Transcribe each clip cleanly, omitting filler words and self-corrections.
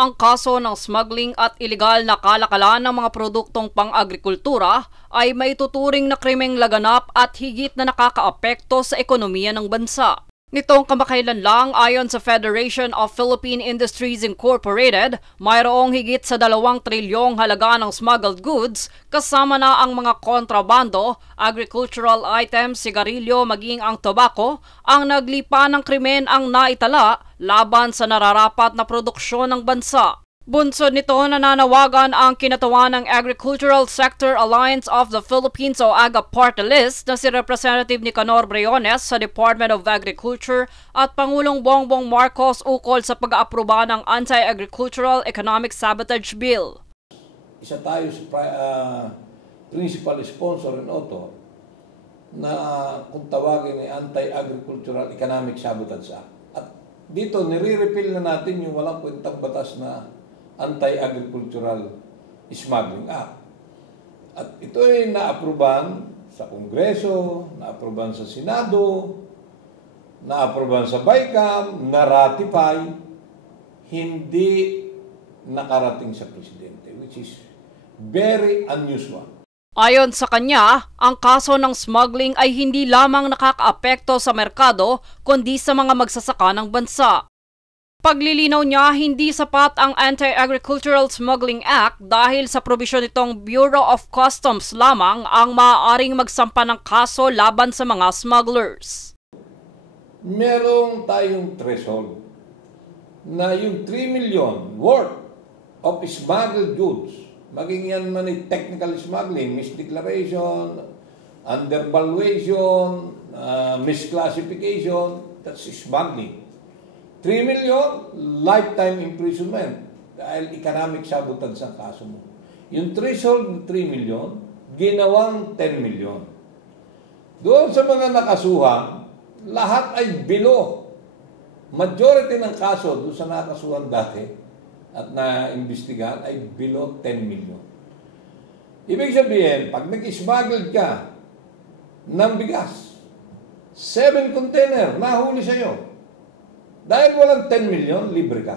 Ang kaso ng smuggling at ilegal na kalakalan ng mga produktong pang-agrikultura ay maituturing na krimeng laganap at higit na nakakaapekto sa ekonomiya ng bansa. Nitong kamakailan lang, ayon sa Federation of Philippine Industries Incorporated, mayroong higit sa 2 trilyong halaga ng smuggled goods kasama na ang mga kontrabando, agricultural items, sigarilyo maging ang tobacco, ang naglipa ng krimen ang naitala laban sa nararapat na produksyon ng bansa. Bunsod nito, nananawagan ang kinatawan ng Agricultural Sector Alliance of the Philippines o AGA Party List na si Representative Nicanor Briones sa Department of Agriculture at Pangulong Bongbong Marcos ukol sa pag-aaproba ng Anti-Agricultural Economic Sabotage Bill. Isa tayo sa principal sponsor and author na kung tawagin ay Anti-Agricultural Economic Sabotage Act. At dito nire-repeal na natin yung walang kwentang batas na Anti-Agricultural Smuggling Act. At ito ay naapruban sa Kongreso, naapruban sa Senado, naapruban sa BICAM, na-ratify, hindi nakarating sa Presidente, which is very unusual. Ayon sa kanya, ang kaso ng smuggling ay hindi lamang nakakaapekto sa merkado kundi sa mga magsasaka ng bansa. Paglilinaw niya, hindi sapat ang Anti-Agricultural Smuggling Act dahil sa probisyon nitong Bureau of Customs lamang ang maaaring magsampa ng kaso laban sa mga smugglers. Merong tayong threshold na yung 3 million worth of smuggled goods, maging yan man ay technical smuggling, misdeclaration, undervaluation, misclassification, that's smuggling. 3 million, lifetime imprisonment dahil economic sabotage ang kaso mo. Yung threshold ng 3 million, ginawang 10 million. Doon sa mga nakasuhan, lahat ay below. Majority ng kaso doon sa nakasuhan dati at na-imbestigahan ay below 10 million. Ibig sabihin, pag nag-smuggled ka ng bigas, 7 container, nahuli sa'yo. Dahil walang 10 million, libre ka.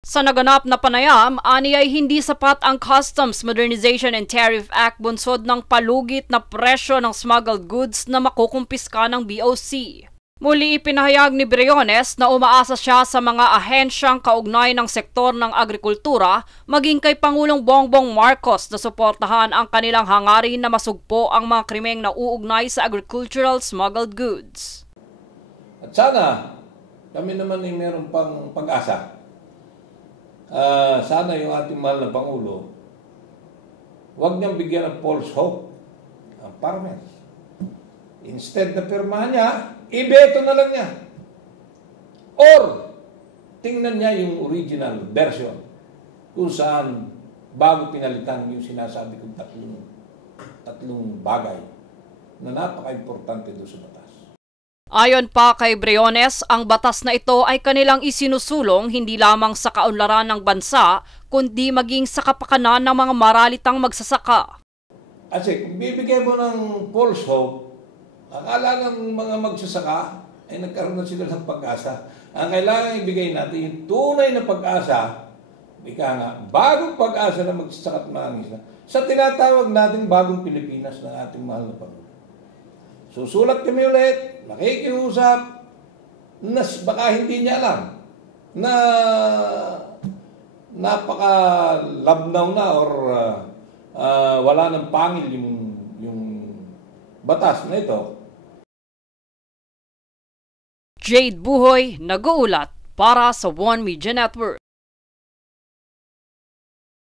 Sa naganap na panayam, ani ay hindi sapat ang Customs Modernization and Tariff Act bunsod ng palugit na presyo ng smuggled goods na makukumpiska ng BOC. Muli ipinahayag ni Briones na umaasa siya sa mga ahensyang kaugnay ng sektor ng agrikultura maging kay Pangulong Bongbong Marcos na suportahan ang kanilang hangarin na masugpo ang mga krimeng na uugnay sa agricultural smuggled goods. At sana kami naman ay meron pang pag-asa. Sana yung ating mahal na Pangulo, huwag niyang bigyan ng false hope ang farmers. Instead na pirmahan niya, ibeto na lang niya. Or, tingnan niya yung original version kung saan bago pinalitan yung sinasabi kong tatlong bagay na napaka-importante doon sa batas. Ayon pa kay Briones, ang batas na ito ay kanilang isinusulong hindi lamang sa kaunlaran ng bansa, kundi maging sa kapakanan ng mga maralitang magsasaka. Kasi kung bibigyan mo ng false hope, akala ng mga magsasaka ay nagkaroon na sila ng pag-asa. Ang kailangan ibigay natin yung tunay na pag-asa, ika nga, bagong pag-asa na magsasaka at mangingisda, sa tinatawag natin bagong Pilipinas ng ating mahal na Pangulo. Susulat kami ulit, makikiusap, na baka hindi niya alam na napaka-labnaw na or wala ng pangil yung batas na ito. Jade Buhoy, nag-uulat para sa One Media Network.